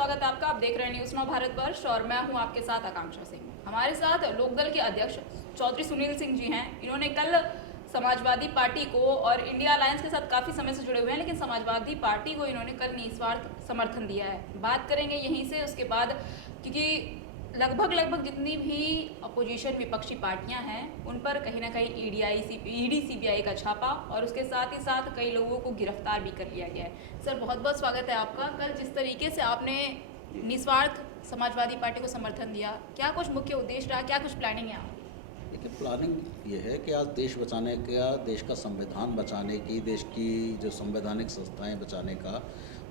स्वागत है आपका। आप देख रहे हैं न्यूज़ नाउ भारतवर्ष और मैं हूं आपके साथ आकांक्षा सिंह। हमारे साथ लोकदल के अध्यक्ष चौधरी सुनील सिंह जी हैं। इन्होंने कल समाजवादी पार्टी को और इंडिया अलायंस के साथ काफ़ी समय से जुड़े हुए हैं, लेकिन समाजवादी पार्टी को इन्होंने कल निस्वार्थ समर्थन दिया है। बात करेंगे यहीं से, उसके बाद क्योंकि लगभग जितनी भी अपोजिशन विपक्षी पार्टियां हैं उन पर कहीं ना कहीं ईडी सीबीआई का छापा और उसके साथ ही साथ कई लोगों को गिरफ्तार भी कर लिया गया है। सर, बहुत बहुत स्वागत है आपका। कल जिस तरीके से आपने निस्वार्थ समाजवादी पार्टी को समर्थन दिया, क्या कुछ मुख्य उद्देश्य रहा, क्या कुछ प्लानिंग है आप? देखिए, प्लानिंग ये है कि आज देश बचाने का, देश का संविधान बचाने की, देश की जो संवैधानिक संस्थाएं बचाने का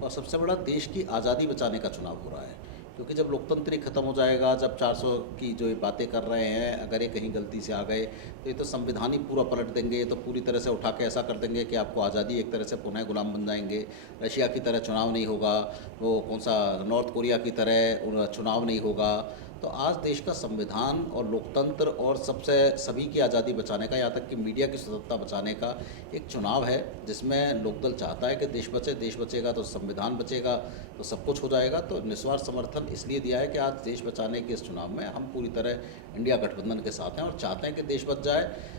और सबसे बड़ा देश की आज़ादी बचाने का चुनाव हो रहा है। क्योंकि जब लोकतंत्र ही खत्म हो जाएगा, जब 400 की जो ये बातें कर रहे हैं, अगर ये कहीं गलती से आ गए तो ये तो संविधान ही पूरा पलट देंगे। ये तो पूरी तरह से उठा के ऐसा कर देंगे कि आपको आज़ादी, एक तरह से पुनः गुलाम बन जाएंगे। रशिया की तरह चुनाव नहीं होगा, वो कौन सा नॉर्थ कोरिया की तरह चुनाव नहीं होगा। तो आज देश का संविधान और लोकतंत्र और सभी की आज़ादी बचाने का, यहाँ तक कि मीडिया की स्वतंत्रता बचाने का एक चुनाव है, जिसमें लोकदल चाहता है कि देश बचे। देश बचेगा तो संविधान बचेगा, तो सब कुछ हो जाएगा। तो निस्वार्थ समर्थन इसलिए दिया है कि आज देश बचाने के इस चुनाव में हम पूरी तरह इंडिया गठबंधन के साथ हैं और चाहते हैं कि देश बच जाए।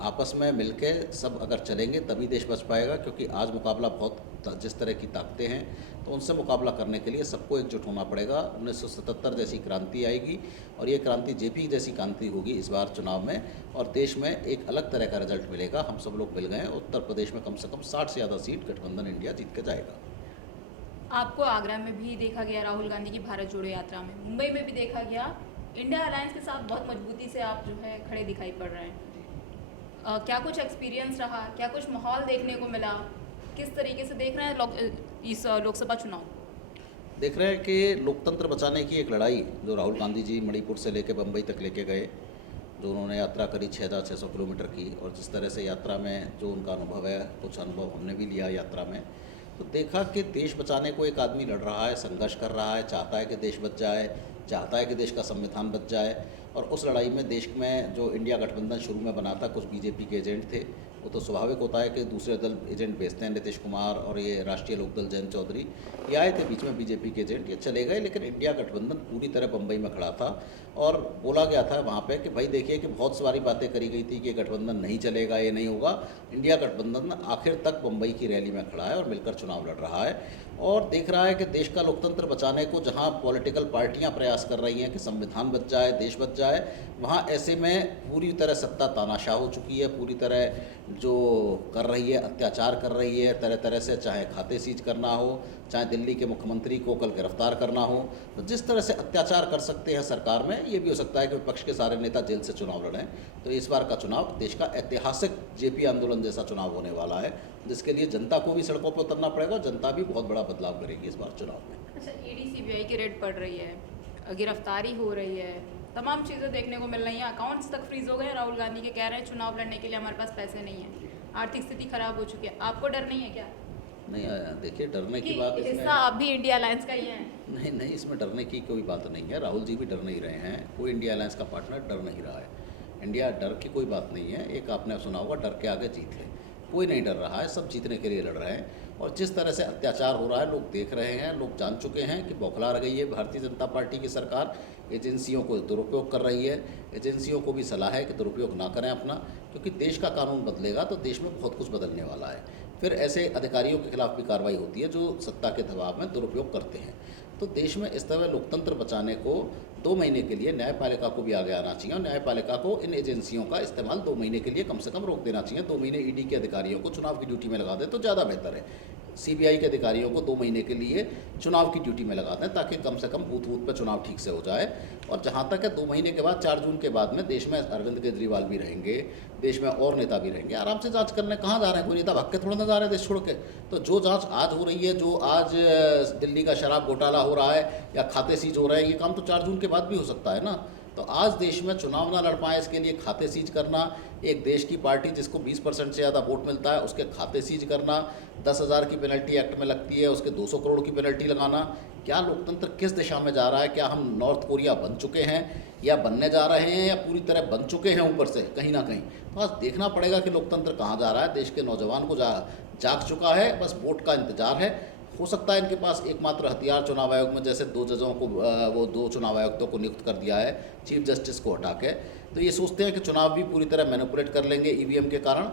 आपस में मिलके सब अगर चलेंगे तभी देश बच पाएगा, क्योंकि आज मुकाबला बहुत जिस तरह की ताकतें हैं तो उनसे मुकाबला करने के लिए सबको एकजुट होना पड़ेगा। 1977 जैसी क्रांति आएगी और ये क्रांति जेपी जैसी क्रांति होगी इस बार चुनाव में, और देश में एक अलग तरह का रिजल्ट मिलेगा। हम सब लोग मिल गए हैं। उत्तर प्रदेश में कम से कम 60 से ज़्यादा सीट गठबंधन इंडिया जीत के जाएगा। आपको आगरा में भी देखा गया राहुल गांधी की भारत जोड़ो यात्रा में, मुंबई में भी देखा गया। इंडिया अलायंस के साथ बहुत मजबूती से आप जो है खड़े दिखाई पड़ रहे हैं। क्या कुछ एक्सपीरियंस रहा, क्या कुछ माहौल देखने को मिला, किस तरीके से देख रहे हैं इस लोकसभा चुनाव? देख रहे हैं कि लोकतंत्र बचाने की एक लड़ाई जो राहुल गांधी जी मणिपुर से लेकर बम्बई तक लेके गए, जो उन्होंने यात्रा करी 6600 किलोमीटर की, और जिस तरह से यात्रा में जो उनका अनुभव है, कुछ अनुभव हमने भी लिया यात्रा में, तो देखा कि देश बचाने को एक आदमी लड़ रहा है, संघर्ष कर रहा है, चाहता है कि देश बच जाए, चाहता है कि देश का संविधान बच जाए। और उस लड़ाई में देश में जो इंडिया गठबंधन शुरू में बना था, कुछ बीजेपी के एजेंट थे, वो तो स्वाभाविक होता है कि दूसरे दल एजेंट भेजते हैं। नीतीश कुमार और ये राष्ट्रीय लोकदल जयंत चौधरी ये आए थे बीच में, बीजेपी के एजेंट, ये चले गए। लेकिन इंडिया गठबंधन पूरी तरह बम्बई में खड़ा था और बोला गया था वहाँ पे कि भाई देखिए कि बहुत सारी बातें करी गई थी कि गठबंधन नहीं चलेगा, ये नहीं होगा। इंडिया गठबंधन आखिर तक बम्बई की रैली में खड़ा है और मिलकर चुनाव लड़ रहा है और देख रहा है कि देश का लोकतंत्र बचाने को जहाँ पॉलिटिकल पार्टियाँ प्रयास कर रही हैं कि संविधान बच जाए, देश बच जाए, वहाँ ऐसे में पूरी तरह सत्ता तानाशाह हो चुकी है। पूरी तरह जो कर रही है, अत्याचार कर रही है तरह तरह से, चाहे खाते सीज करना हो, चाहे दिल्ली के मुख्यमंत्री को कल गिरफ्तार करना हो। तो जिस तरह से अत्याचार कर सकते हैं सरकार में, ये भी हो सकता है कि विपक्ष के सारे नेता जेल से चुनाव लड़ें। तो इस बार का चुनाव देश का ऐतिहासिक जेपी आंदोलन जैसा चुनाव होने वाला है, जिसके लिए जनता को भी सड़कों पर उतरना पड़ेगा और जनता भी बहुत बड़ा बदलाव करेगी इस बार चुनाव में। अच्छा, ईडी सीबीआई की रेड पड़ रही है, गिरफ्तारी हो रही है, तमाम चीज़ें देखने को मिल रही हैं। अकाउंट्स तक फ्रीज हो गए। राहुल गांधी के कह रहे हैं चुनाव लड़ने के लिए हमारे पास पैसे नहीं है, आर्थिक स्थिति खराब हो चुकी है। आपको डर नहीं है क्या? नहीं, देखिए डरने की बात इसमें, हिस्सा आप भी इंडिया अलायंस का ही है। नहीं नहीं, इसमें डरने की कोई बात नहीं है। राहुल जी भी डर नहीं रहे हैं, कोई इंडिया अलायंस का पार्टनर डर नहीं रहा है। इंडिया डर की कोई बात नहीं है। एक आपने सुना होगा, डर के आगे जीत है। कोई नहीं डर रहा है, सब जीतने के लिए लड़ रहे हैं। और जिस तरह से अत्याचार हो रहा है लोग देख रहे हैं, लोग जान चुके हैं कि बौखला रही है भारतीय जनता पार्टी की सरकार। एजेंसियों को दुरुपयोग कर रही है। एजेंसियों को भी सलाह है कि दुरुपयोग ना करें अपना, क्योंकि देश का कानून बदलेगा तो देश में बहुत कुछ बदलने वाला है। फिर ऐसे अधिकारियों के खिलाफ भी कार्रवाई होती है जो सत्ता के दबाव में दुरुपयोग करते हैं। तो देश में इस तरह लोकतंत्र बचाने को 2 महीने के लिए न्यायपालिका को भी आगे आना चाहिए और न्यायपालिका को इन एजेंसियों का इस्तेमाल 2 महीने के लिए कम से कम रोक देना चाहिए। 2 महीने ईडी के अधिकारियों को चुनाव की ड्यूटी में लगा दें तो ज़्यादा बेहतर है। सीबीआई के अधिकारियों को 2 महीने के लिए चुनाव की ड्यूटी में लगा दें, ताकि कम से कम बूथ बूथ पर चुनाव ठीक से हो जाए। और जहाँ तक है 2 महीने के बाद 4 जून के बाद में देश में अरविंद केजरीवाल भी रहेंगे, देश में और नेता भी रहेंगे। आराम से जांच करने कहाँ जा रहे हैं? कोई नेता भाग के थोड़ा ना जा रहे हैं देश छोड़ के। तो जो जांच आज हो रही है, जो आज दिल्ली का शराब घोटाला हो रहा है या खाते सीज हो रहे हैं, ये काम तो 4 जून के बाद भी हो सकता है ना। तो आज देश में चुनाव ना लड़ पाए इसके लिए खाते सीज करना, एक देश की पार्टी जिसको 20% से ज़्यादा वोट मिलता है उसके खाते सीज करना, 10,000 की पेनल्टी एक्ट में लगती है, उसके 200 करोड़ की पेनल्टी लगाना, क्या लोकतंत्र किस दिशा में जा रहा है? क्या हम नॉर्थ कोरिया बन चुके हैं या बनने जा रहे हैं या पूरी तरह बन चुके हैं ऊपर से कहीं ना कहीं? तो आज देखना पड़ेगा कि लोकतंत्र कहाँ जा रहा है। देश के नौजवान को जाग चुका है, बस वोट का इंतजार है। हो सकता है इनके पास एकमात्र हथियार चुनाव आयोग में जैसे 2 जजों को वो 2 चुनाव आयुक्तों को नियुक्त कर दिया है चीफ जस्टिस को हटा के, तो ये सोचते हैं कि चुनाव भी पूरी तरह मैनिपुलेट कर लेंगे ईवीएम के कारण।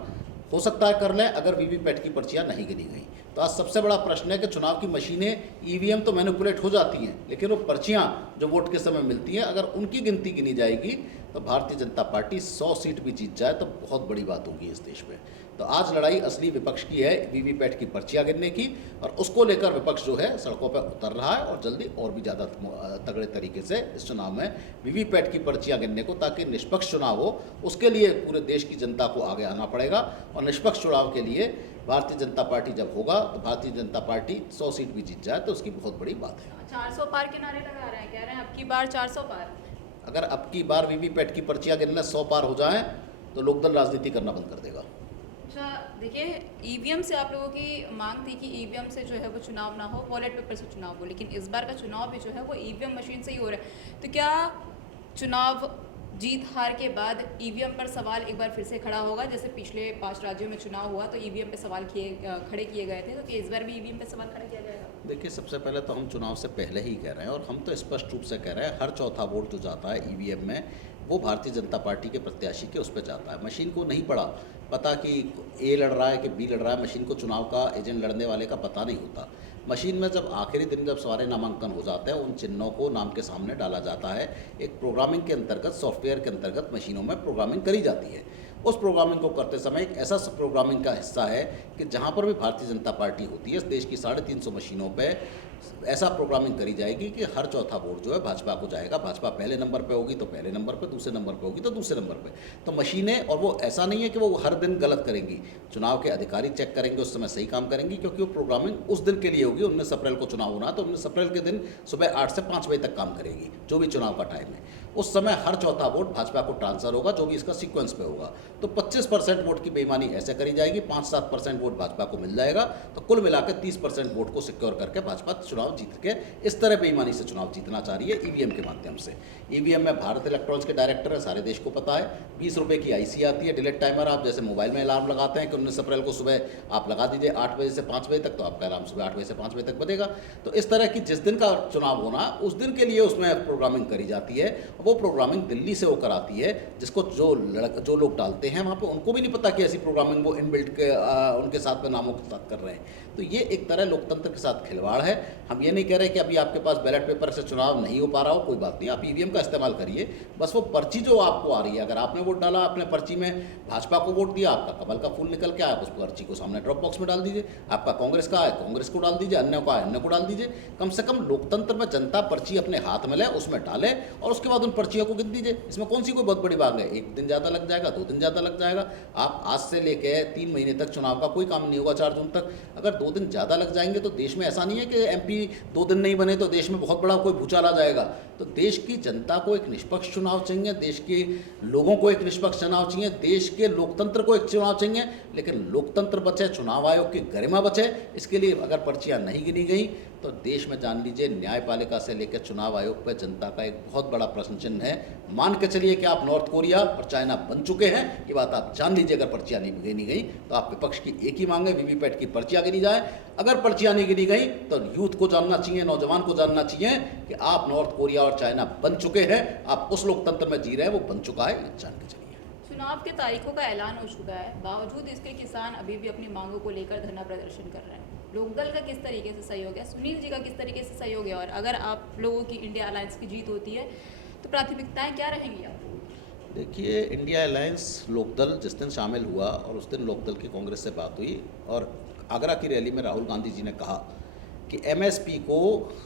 हो सकता है कर लें अगर वीवीपैट की पर्चियां नहीं गिनी गई। तो आज सबसे बड़ा प्रश्न है कि चुनाव की मशीनें ईवीएम तो मैनिपुलेट हो जाती हैं, लेकिन वो पर्चियां जो वोट के समय मिलती हैं अगर उनकी गिनती गिनी जाएगी तो भारतीय जनता पार्टी 100 सीट भी जीत जाए तो बहुत बड़ी बात होगी इस देश में। तो आज लड़ाई असली विपक्ष की है वीवीपैट की पर्चियां गिनने की, और उसको लेकर विपक्ष जो है सड़कों पर उतर रहा है और जल्दी और भी ज़्यादा तगड़े तरीके से इस चुनाव में वीवीपैट की पर्चियां गिनने को, ताकि निष्पक्ष चुनाव हो उसके लिए पूरे देश की जनता को आगे आना पड़ेगा। और निष्पक्ष चुनाव के लिए भारतीय जनता पार्टी जब होगा तो भारतीय जनता पार्टी 100 सीट भी जीत जाए तो उसकी बहुत बड़ी बात है। 400 पार के नारे लगा रहे हैं, कह रहे हैं अब की बार 400 पार। अगर अब की बार वीवीपैट की पर्चियां गिनने 100 पार हो जाएं तो लोकदल राजनीति करना बंद कर देगा। अच्छा देखिए, ईवीएम से आप लोगों की मांग थी कि ईवीएम से जो है वो चुनाव ना हो, बैलेट पेपर से चुनाव हो, लेकिन इस बार का चुनाव भी जो है वो ईवीएम मशीन से ही हो रहा है। तो क्या चुनाव जीत हार के बाद ईवीएम पर सवाल एक बार फिर से खड़ा होगा? जैसे पिछले 5 राज्यों में चुनाव हुआ तो ईवीएम पे सवाल खड़े किए गए थे, तो क्या इस बार भी ईवीएम पे सवाल खड़ा किया जाएगा? देखिए, सबसे पहले तो हम चुनाव से पहले ही कह रहे हैं और हम तो स्पष्ट रूप से कह रहे हैं, हर चौथा वोट जो जाता है ईवीएम में वो भारतीय जनता पार्टी के प्रत्याशी के उस पर जाता है। मशीन को नहीं पता कि ए लड़ रहा है कि बी लड़ रहा है, मशीन को चुनाव का एजेंट लड़ने वाले का पता नहीं होता। मशीन में जब आखिरी दिन जब सारे नामांकन हो जाते हैं उन चिन्हों को नाम के सामने डाला जाता है। एक प्रोग्रामिंग के अंतर्गत, सॉफ्टवेयर के अंतर्गत मशीनों में प्रोग्रामिंग करी जाती है। उस प्रोग्रामिंग को करते समय एक ऐसा प्रोग्रामिंग का हिस्सा है कि जहाँ पर भी भारतीय जनता पार्टी होती है इस देश की 350 मशीनों पे ऐसा प्रोग्रामिंग करी जाएगी कि हर चौथा वोट जो है भाजपा को जाएगा। भाजपा पहले नंबर पे होगी तो पहले नंबर पे, दूसरे नंबर पे होगी तो दूसरे नंबर पे। तो मशीनें, और वो ऐसा नहीं है कि वो हर दिन गलत करेंगी, चुनाव के अधिकारी चेक करेंगे उस समय सही काम करेंगी, क्योंकि वो प्रोग्रामिंग उस दिन के लिए होगी। 19 अप्रैल को चुनाव होना है तो 19 अप्रैल के दिन सुबह 8 से 5 बजे तक काम करेगी, जो भी चुनाव का टाइम है। उस समय हर चौथा वोट भाजपा को ट्रांसफर होगा, जो भी इसका सीक्वेंस पे होगा। तो 25% वोट की बेईमानी ऐसे करी जाएगी, 5-7% वोट भाजपा को मिल जाएगा, तो कुल मिलाकर 30% वोट को सिक्योर करके भाजपा चुनाव जीत के इस तरह बेईमानी से चुनाव जीतना चाह रही है ईवीएम के माध्यम से। ईवीएम में भारत इलेक्ट्रॉनिक्स के डायरेक्टर है, सारे देश को पता है। 20 रुपये की आईसी आती है, डिलीट टाइमर। आप जैसे मोबाइल में अलार्म लगाते हैं कि 19 अप्रैल को सुबह आप लगा दीजिए 8 बजे से 5 बजे तक, तो आपका अलार्म सुबह 8 बजे से 5 बजे तक बजेगा। तो इस तरह की जिस दिन का चुनाव होना उस दिन के लिए उसमें प्रोग्रामिंग करी जाती है। वो प्रोग्रामिंग दिल्ली से होकर आती है, जिसको जो लोग डालते हैं वहाँ पे उनको भी नहीं पता कि ऐसी प्रोग्रामिंग वो इनबिल्ट के उनके साथ में नामों के साथ कर रहे हैं। तो ये एक तरह लोकतंत्र के साथ खिलवाड़ है। हम ये नहीं कह रहे कि अभी आपके पास बैलेट पेपर से चुनाव नहीं हो पा रहा हो, कोई बात नहीं, आप ईवीएम का इस्तेमाल करिए। बस वो पर्ची जो आपको आ रही है, अगर आपने वोट डाला, आपने पर्ची में भाजपा को वोट दिया, आपका कमल का फूल निकल के आया, उस पर्ची को सामने ड्रॉप बॉक्स में डाल दीजिए। आपका कांग्रेस का है, कांग्रेस को डाल दीजिए, अन्य को है, अन्य को डाल दीजिए। कम से कम लोकतंत्र में जनता पर्ची अपने हाथ में ले, उसमें डाले और उसके बाद उन पर्चियों को गिन दीजिए। इसमें कौन सी कोई बहुत बड़ी बात है? 1 दिन ज़्यादा लग जाएगा, 2 दिन ज़्यादा लग जाएगा। आप आज से लेके 3 महीने तक चुनाव का कोई काम नहीं होगा, 4 जून तक। अगर 2 दिन ज़्यादा लग जाएंगे तो देश में ऐसा नहीं है कि एमपी 2 दिन नहीं बने तो देश में बहुत बड़ा कोई भूचाल आ जाएगा। तो देश की जनता को एक निष्पक्ष चुनाव चाहिए, देश के लोगों को एक निष्पक्ष चुनाव चाहिए, देश के लोकतंत्र को एक चुनाव चाहिए। लेकिन लोकतंत्र बचे, चुनाव आयोग की गरिमा बचे, इसके लिए अगर पर्चियां नहीं गिनी गई तो देश में जान लीजिए न्यायपालिका से लेकर चुनाव आयोग पर जनता का एक बहुत बड़ा प्रश्न चिन्ह है। मान के चलिए कि आप नॉर्थ कोरिया और चाइना बन चुके हैं, ये बात आप जान लीजिए। अगर पर्चियां नहीं गिनी गई तो आप विपक्ष की एक ही मांग है, वीवीपैट की पर्चियां गिनी जाए। अगर पर्चियां नहीं गिनी गई तो यूथ को जानना चाहिए, नौजवान को जानना चाहिए कि आप नॉर्थ कोरिया और चाइना बन चुके हैं, आप उस लोकतंत्र में जी रहे हैं, वो बन चुका है, ये जान के चलिए। चुनाव के तारीखों का ऐलान हो चुका है, बावजूद इसके किसान अभी भी अपनी मांगों को लेकर धरना प्रदर्शन कर रहे हैं। लोकदल का किस तरीके से सहयोग है, सुनील जी का किस तरीके से सहयोग है, और अगर आप लोगों की इंडिया अलायंस की जीत होती है तो प्राथमिकताएं क्या रहेंगी आप? देखिए, इंडिया अलायंस लोकदल जिस दिन शामिल हुआ और उस दिन लोकदल की कांग्रेस से बात हुई और आगरा की रैली में राहुल गांधी जी ने कहा कि एमएसपी को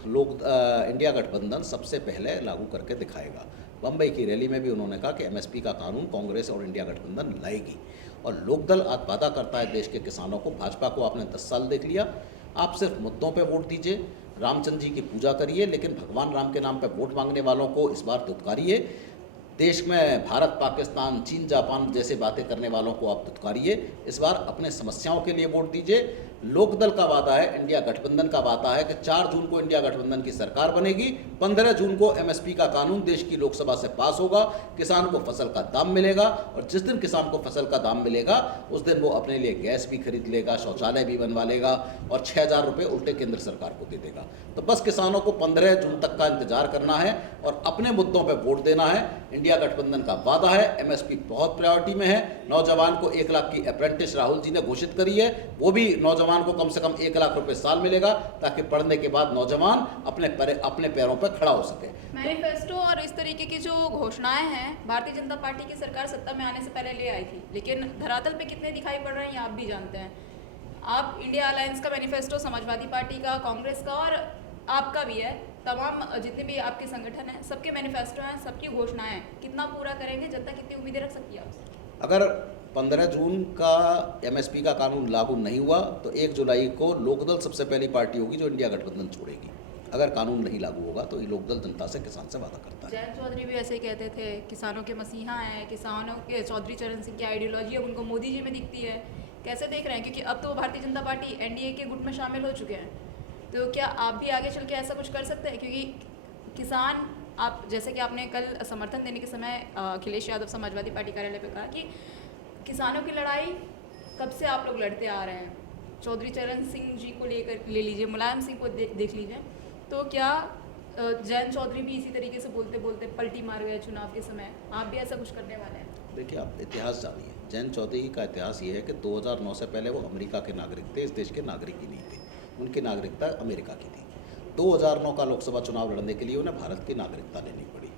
इंडिया गठबंधन सबसे पहले लागू करके दिखाएगा। बम्बई की रैली में भी उन्होंने कहा कि एमएसपी का कानून कांग्रेस और इंडिया गठबंधन लाएगी। और लोकदल आज वादा करता है देश के किसानों को, भाजपा को आपने 10 साल देख लिया, आप सिर्फ मुद्दों पे वोट दीजिए, रामचंद्र जी की पूजा करिए, लेकिन भगवान राम के नाम पे वोट मांगने वालों को इस बार दुत्कारिए। देश में भारत, पाकिस्तान, चीन, जापान जैसे बातें करने वालों को आप दुत्कारिए। इस बार अपने समस्याओं के लिए वोट दीजिए। लोकदल का वादा है, इंडिया गठबंधन का वादा है कि 4 जून को इंडिया गठबंधन की सरकार बनेगी, 15 जून को एमएसपी का कानून देश की लोकसभा से पास होगा, किसान को फसल का दाम मिलेगा और जिस दिन किसान को फसल का दाम मिलेगा उस दिन वो अपने लिए गैस भी खरीद लेगा, शौचालय भी बनवा लेगा और 6,000 रुपये उल्टे केंद्र सरकार को दे देगा। तो बस किसानों को 15 जून तक का इंतजार करना है और अपने मुद्दों पर वोट देना है। इंडिया गठबंधन का वादा है, एमएसपी बहुत प्रायोरिटी में है। नौजवान को 1 लाख की अप्रेंटिस राहुल जी ने घोषित करी है, वो भी नौजवान को कम से कम 1 लाख रुपए साल मिलेगा ताकि पढ़ने के बाद नौजवान अपने पैरों पर खड़ा हो सके। मैनिफेस्टो और इस तरीके की जो घोषणाएं हैं भारतीय जनता पार्टी की सरकार सत्ता में आने से पहले ले आई थी, लेकिन धरातल पे कितने दिखाई पड़ रहे हैं ये आप भी जानते हैं। आप इंडिया अलायंस का मैनिफेस्टो, समाजवादी पार्टी का, कांग्रेस का और आपका भी है, तमाम जितने भी आपके संगठन हैं सबके मैनिफेस्टो हैं, सबकी घोषणाएं हैं, कितना पूरा करेंगे? जनता कितनी उम्मीदें रख सकती है आपसे? अगर 15 जून का एमएसपी का कानून लागू नहीं हुआ तो 1 जुलाई को लोकदल सबसे पहली पार्टी होगी जो इंडिया गठबंधन छोड़ेगी। अगर कानून नहीं लागू होगा तो ये लोकदल जनता से, किसान से वादा करता है। जयंत चौधरी भी ऐसे ही कहते थे, किसानों के मसीहा हैं, किसानों के चौधरी चरण सिंह की आइडियोलॉजी अब उनको मोदी जी में दिखती है। कैसे देख रहे हैं? क्योंकि अब तो वो भारतीय जनता पार्टी एनडीए के गुट में शामिल हो चुके हैं, तो क्या आप भी आगे चल के ऐसा कुछ कर सकते हैं? क्योंकि किसान, आप जैसे कि आपने कल समर्थन देने के समय अखिलेश यादव समाजवादी पार्टी कार्यालय पे कहा कि किसानों की लड़ाई कब से आप लोग लड़ते आ रहे हैं। चौधरी चरण सिंह जी को लेकर ले लीजिए, मुलायम सिंह को देख लीजिए, तो क्या जयंत चौधरी भी इसी तरीके से बोलते बोलते पलटी मार गए चुनाव के समय? आप भी ऐसा कुछ करने वाले हैं? देखिए, आप इतिहास जानिए। जयंत चौधरी का इतिहास ये है कि 2009 से पहले वो अमेरिका के नागरिक थे, इस देश के नागरिक ही नहीं थे, उनकी नागरिकता अमेरिका की थी। 2009 का लोकसभा चुनाव लड़ने के लिए उन्हें भारत की नागरिकता लेनी पड़ी।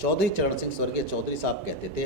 चौधरी चरण सिंह, स्वर्गीय चौधरी साहब कहते थे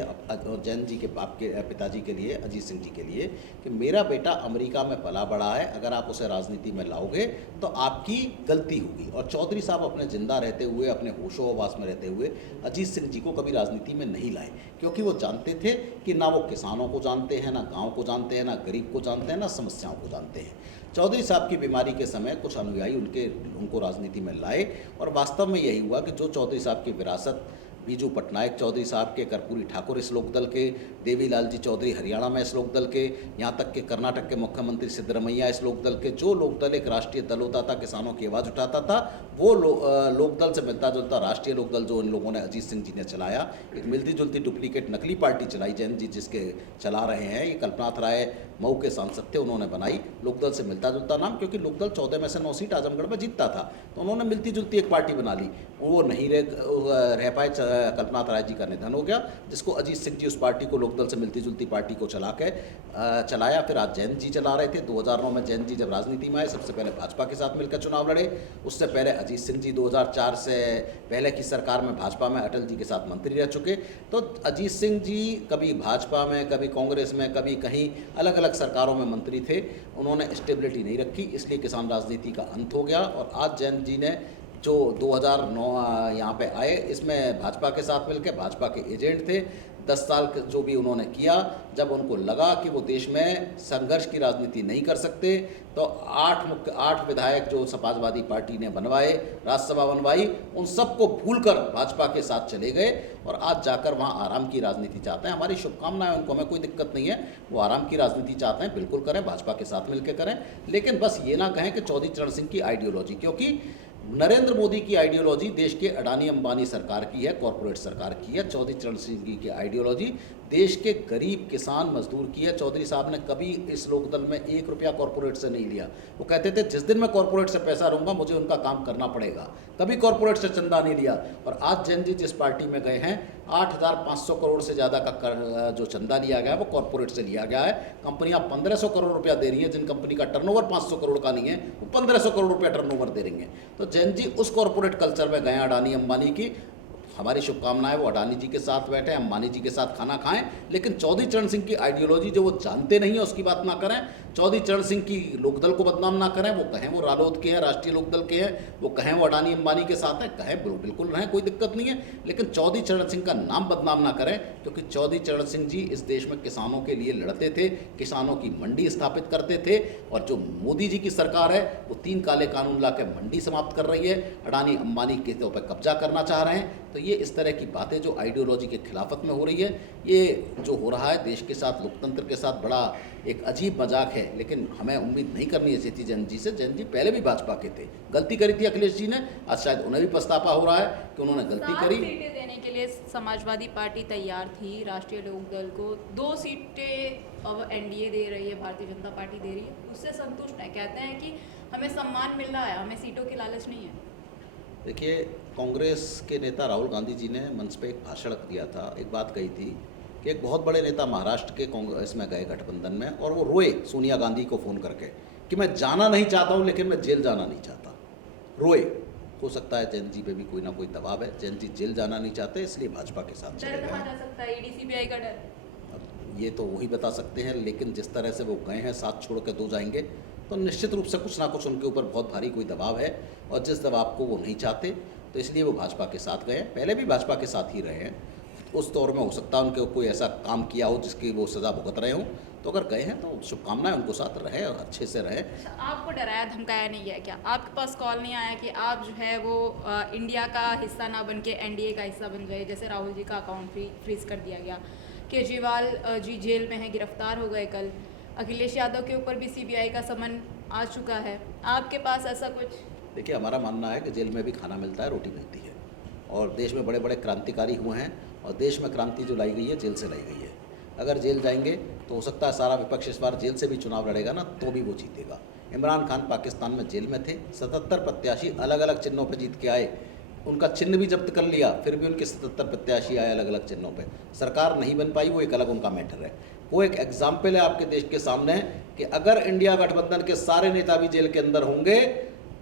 जैन जी के बाप के पिताजी के लिए, अजीत सिंह जी के लिए, कि मेरा बेटा अमेरिका में पला बड़ा है, अगर आप उसे राजनीति में लाओगे तो आपकी गलती होगी। और चौधरी साहब अपने जिंदा रहते हुए, अपने होशो हवास में रहते हुए अजीत सिंह जी को कभी राजनीति में नहीं लाए, क्योंकि वो जानते थे कि ना वो किसानों को जानते हैं, ना गाँव को जानते हैं, ना गरीब को जानते हैं, ना समस्याओं को जानते हैं। चौधरी साहब की बीमारी के समय कुछ अनुयायी उनको राजनीति में लाए और वास्तव में यही हुआ कि जो चौधरी साहब की विरासत बीजू पटनायक चौधरी साहब के, कर्पूरी ठाकुर इस लोकदल के, देवीलाल जी चौधरी हरियाणा में इस लोकदल के, यहाँ तक कि कर्नाटक के मुख्यमंत्री सिद्धरमैया इस लोकदल के, जो लोकदल एक राष्ट्रीय दल होता था, किसानों की आवाज़ उठाता था, वो लोकदल से मिलता जुलता राष्ट्रीय लोकदल जो इन लोगों ने, अजीत सिंह जी ने चलाया, एक मिलती जुलती डुप्लीकेट नकली पार्टी चलाई जैन जी जिसके चला रहे हैं। ये कल्पनाथ राय मऊ के सांसद थे, उन्होंने बनाई लोकदल से मिलता जुलता नाम, क्योंकि लोकदल 14 में से 9 सीट आजमगढ़ में जीतता था, तो उन्होंने मिलती जुलती एक पार्टी बना ली। वो नहीं रह पाए, कल्पनाथ राय जी का निधन हो गया, जिसको अजीत सिंह जी उस पार्टी को, लोकदल से मिलती जुलती पार्टी को चलाया। फिर आज जैन जी चला रहे थे। 2009 में जैन जी जब राजनीति में आए, सबसे पहले भाजपा के साथ मिलकर चुनाव लड़े। उससे पहले अजीत सिंह जी 2004 से पहले की सरकार में भाजपा में अटल जी के साथ मंत्री रह चुके। तो अजीत सिंह जी कभी भाजपा में, कभी कांग्रेस में, कभी कहीं अलग अलग सरकारों में मंत्री थे। उन्होंने स्टेबिलिटी नहीं रखी, इसलिए किसान राजनीति का अंत हो गया। और आज जैन जी ने जो 2009 यहाँ पे आए, इसमें भाजपा के साथ मिलकर, भाजपा के एजेंट थे, 10 साल जो भी उन्होंने किया, जब उनको लगा कि वो देश में संघर्ष की राजनीति नहीं कर सकते, तो 8 विधायक जो समाजवादी पार्टी ने बनवाए, राज्यसभा बनवाई, उन सबको भूलकर भाजपा के साथ चले गए और आज जाकर वहाँ आराम की राजनीति चाहते हैं। हमारी शुभकामनाएं उनको, हमें कोई दिक्कत नहीं है, वो आराम की राजनीति चाहते हैं, बिल्कुल करें, भाजपा के साथ मिलकर करें, लेकिन बस ये ना कहें कि चौधरी चरण सिंह की आइडियोलॉजी, क्योंकि नरेंद्र मोदी की आइडियोलॉजी देश के अडानी अंबानी सरकार की है, कॉरपोरेट सरकार की है। चौधरी चरण सिंह जी की आइडियोलॉजी देश के गरीब किसान मजदूर की है। चौधरी साहब ने कभी इस लोकदल में 1 रुपया कॉरपोरेट से नहीं लिया। वो कहते थे जिस दिन मैं कॉरपोरेट से पैसा लूँगा मुझे उनका काम करना पड़ेगा, कभी कॉरपोरेट से चंदा नहीं लिया। और आज जैन जी जिस पार्टी में गए हैं, 8,500 करोड़ से ज़्यादा का जो चंदा लिया गया है वो कॉरपोरेट से लिया गया है। कंपनियां 1,500 करोड़ रुपया दे रही हैं, जिन कंपनी का टर्नओवर 500 करोड़ का नहीं है, वो 1,500 करोड़ रुपया टर्नओवर दे रही हैं। तो जैन जी उस कॉरपोरेट कल्चर में गए हैं, अडानी अंबानी की। हमारी शुभकामनाएं वो अडानी जी के साथ बैठे, अंबानी जी के साथ खाना खाएं, लेकिन चौधरी चरण सिंह की आइडियोलॉजी जो वो जानते नहीं है उसकी बात ना करें। चौधरी चरण सिंह की लोकदल को बदनाम ना करें। वो कहें वो रालोद के हैं, राष्ट्रीय लोकदल के हैं, वो कहें वो अडानी अंबानी के साथ हैं, कहें बिल्कुल रहें, कोई दिक्कत नहीं है, लेकिन चौधरी चरण सिंह का नाम बदनाम ना करें, क्योंकि चौधरी चरण सिंह जी इस देश में किसानों के लिए लड़ते थे, किसानों की मंडी स्थापित करते थे। और जो मोदी जी की सरकार है वो 3 काले कानून ला के मंडी समाप्त कर रही है, अडानी अंबानी के ऊपर कब्जा करना चाह रहे हैं। तो ये इस तरह की बातें जो आइडियोलॉजी के खिलाफत में हो रही है, ये जो हो रहा है देश के साथ, लोकतंत्र के साथ, बड़ा एक अजीब मजाक है। लेकिन हमें उम्मीद नहीं करनी चाहिए थी जैन जी से। जैन जी पहले भी भाजपा के थे, गलती करी थी अखिलेश जी ने, आज शायद उन्हें भी पछतावा हो रहा है कि उन्होंने गलती 7 करी। सीटें देने के लिए समाजवादी पार्टी तैयार थी राष्ट्रीय लोकदल को, 2 सीटें अब एनडीए दे रही है, भारतीय जनता पार्टी दे रही है, उससे संतुष्ट है। कहते हैं कि हमें सम्मान मिल रहा है, हमें सीटों की लालच नहीं है। देखिए, कांग्रेस के नेता राहुल गांधी जी ने मंच पे एक भाषण दिया था, एक बात कही थी कि एक बहुत बड़े नेता महाराष्ट्र के कांग्रेस में गए गठबंधन में, और वो रोए सोनिया गांधी को फ़ोन करके कि मैं जाना नहीं चाहता हूँ, लेकिन मैं जेल जाना नहीं चाहता। रोए। हो सकता है जैन जी पे भी कोई ना कोई दबाव है, जैन जी जेल जाना नहीं चाहते, इसलिए भाजपा के साथ चले डर गए कहा हैं। जा सकता है, ईडी सीबीआई का डर। अब ये तो वही बता सकते हैं, लेकिन जिस तरह से वो गए हैं, साथ छोड़ के 2 जाएंगे, तो निश्चित रूप से कुछ ना कुछ उनके ऊपर बहुत भारी कोई दबाव है, और जिस दबाव को वो नहीं चाहते, तो इसलिए वो भाजपा के साथ गए हैं। पहले भी भाजपा के साथ ही रहे हैं। उस दौर में हो सकता है उनके कोई ऐसा काम किया हो जिसकी वो सज़ा भुगत रहे हों, तो अगर गए हैं तो शुभकामनाएं उनको साथ रहे और अच्छे से रहे। अच्छा, आपको डराया धमकाया नहीं गया क्या? आपके पास कॉल नहीं आया कि आप जो है वो इंडिया का हिस्सा ना बन के एनडीए का हिस्सा बन गए? जैसे राहुल जी का अकाउंट फ्रीज कर दिया गया, केजरीवाल जी जेल में है, गिरफ्तार हो गए कल, अखिलेश यादव के ऊपर भी सीबीआई का समन आ चुका है, आपके पास ऐसा कुछ? देखिए, हमारा मानना है कि जेल में भी खाना मिलता है, रोटी मिलती है, और देश में बड़े बड़े क्रांतिकारी हुए हैं, और देश में क्रांति जो लाई गई है जेल से लाई गई है। अगर जेल जाएंगे तो हो सकता है सारा विपक्ष इस बार जेल से भी चुनाव लड़ेगा ना, तो भी वो जीतेगा। इमरान खान पाकिस्तान में जेल में थे, 77 प्रत्याशी अलग अलग चिन्हों पर जीत के आए, उनका चिन्ह भी जब्त कर लिया, फिर भी उनके 77 प्रत्याशी आए अलग अलग चिन्हों पे। सरकार नहीं बन पाई, वो एक अलग उनका मैटर है। वो एक एग्जाम्पल है आपके देश के सामने कि अगर इंडिया गठबंधन के सारे नेता भी जेल के अंदर होंगे,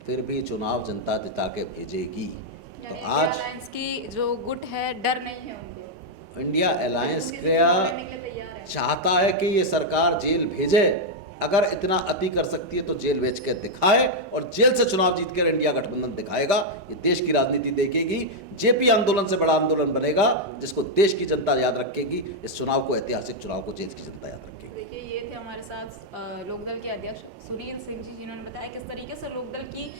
फिर भी चुनाव जनता जिता के भेजेगी। तो यानी आज अलायंस की जो गुट है, डर नहीं है उनको, इंडिया अलायंस उनके क्या साथ लड़ने के लिए तैयार है। चाहता है कि ये सरकार जेल भेजे। अगर इतना अति कर सकती है तो जेल भेज के दिखाए, और जेल से चुनाव जीत कर इंडिया गठबंधन दिखाएगा। ये देश की राजनीति देखेगी, जेपी आंदोलन से बड़ा आंदोलन बनेगा, जिसको देश की जनता याद रखेगी। इस चुनाव को, ऐतिहासिक चुनाव को देश की जनता याद रखेगी। देखिए, ये थे हमारे साथ लोकदल के अध्यक्ष सुनील सिंह जी, जिन्होंने बताया किस तरीके से लोकदल की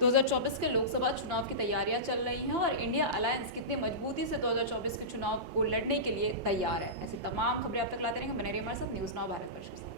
2024 के लोकसभा चुनाव की तैयारियां चल रही हैं और इंडिया अलायंस कितनी मजबूती से 2024 के चुनाव को लड़ने के लिए तैयार है। ऐसी तमाम खबरें आप तक लाते रहेंगे। बने रहिए हमारे साथ न्यूज़ नाउ भारत वर्ष के साथ।